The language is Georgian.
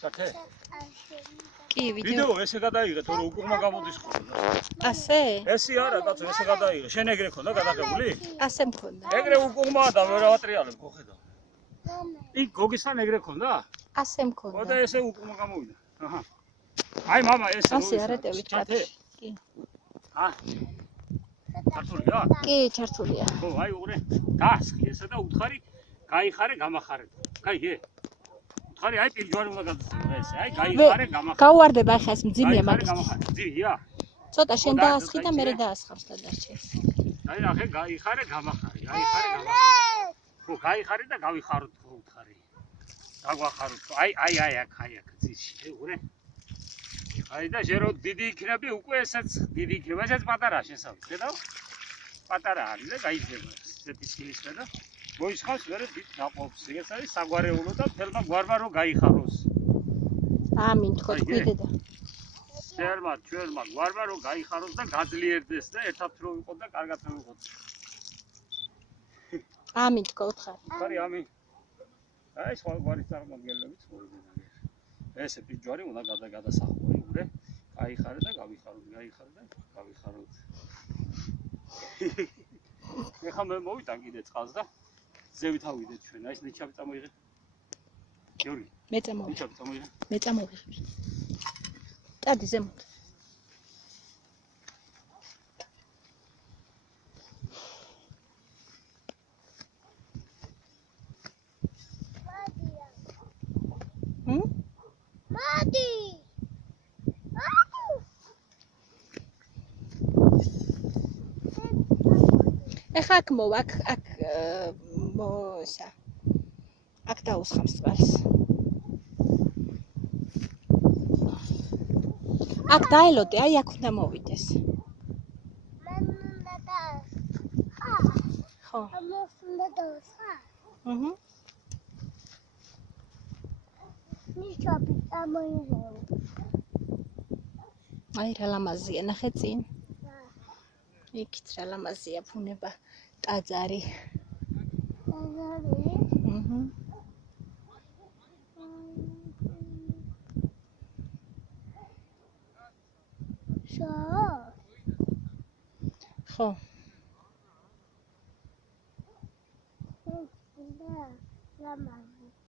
ჩათე? კი, ვიდეო ესე გადაიღე, თორე უკუღმა გამოდის ხოლმე. ასე? ესე არა, კაცო, ესე გადაიღე. შენ ეგრე ქონდა გადაღებული? ასე მქონდა. ეგრე უკუღმა და ვერ ავატრიალებ, ხო ხედავ. იქ გოგისთან ეგრე ქონდა? ასე მქონდა. ოდა ესე უკუღმა გამოვიდა. აჰა. აი მამა ესე ასე არატევით ჩათე? კი. ჩართულია? კი, ჩართულია. ხო, აი უყურე. დასხი ესა და უთხარი, გაიხარე, გამახარე. გაიგე? უთხარი აი პირჯვარი უნდა გადასცემ ესე. აი გაიხარე, გამახარე. გავვარდება ახლა ეს მძიმეა მაგის. გამახარე. ძია? ცოტა შენ დაასხი და მე დაასხავს და დარჩეს. აი ნახე, გაიხარე, გამახარე. გაიხარე, გამახარე. ხო, გაიხარე და გავიხაროთ ხო უთხარი. დაგვახაროთ. აი აქ ძიში, უყურე. აი და შერო დიდი იქნები უკვე ესეც დიდი იქნება, ესეც პატარაა შესავლის, ხედავ? პატარა არის და გაიძება ესეთი სილისტრა და მოისხავს მერე დიდ ნაყოფს. ეს არის საგვარეულო და თელმა გვარმა რო გაიხაროს. ამინ თქო თქვი დედა. თელმა ჩვენმა გვარმა რო გაიხაროს და გაძლიერდეს და ერთად რო ვიყოთ და კარგად რო ვიყოთ. ამინ თქო უთხარი. ხარი ამინ. აი სხვა გვარის წარმომადგენლები ცხოვრობენ. ესე პირჯვარი უნდა გადასახო, იგრე. გაიხარე და გავიხაროთ, გაიხარე და გავიხაროთ. ეხლა მე მოვიტან კიდე წყალს და ზევით ავიდეთ ჩვენ. აი ეს ნიჩაბი წამოიღე. გიორგი. მე წამოვიღე. ნიჩაბი წამოიღე. მე წამოვიღე. ტადი ზემოთ. მადი. ეხა აქ მოვა, აქ მოსა. აქ დაუსხამს წყალს. აქ დაელოდე, აი აქ უნდა მოვიდეს. მან უნდა დაასხა. ხო. ამას უნდა დაასხა. აჰა. ნიშაბი წამოიღე. აი რა ლამაზია, ნახე წინ. იქით რა ლამაზია ფუნება, ტაძარი. ტაძარი? აჰა. ხო. ლამაზი.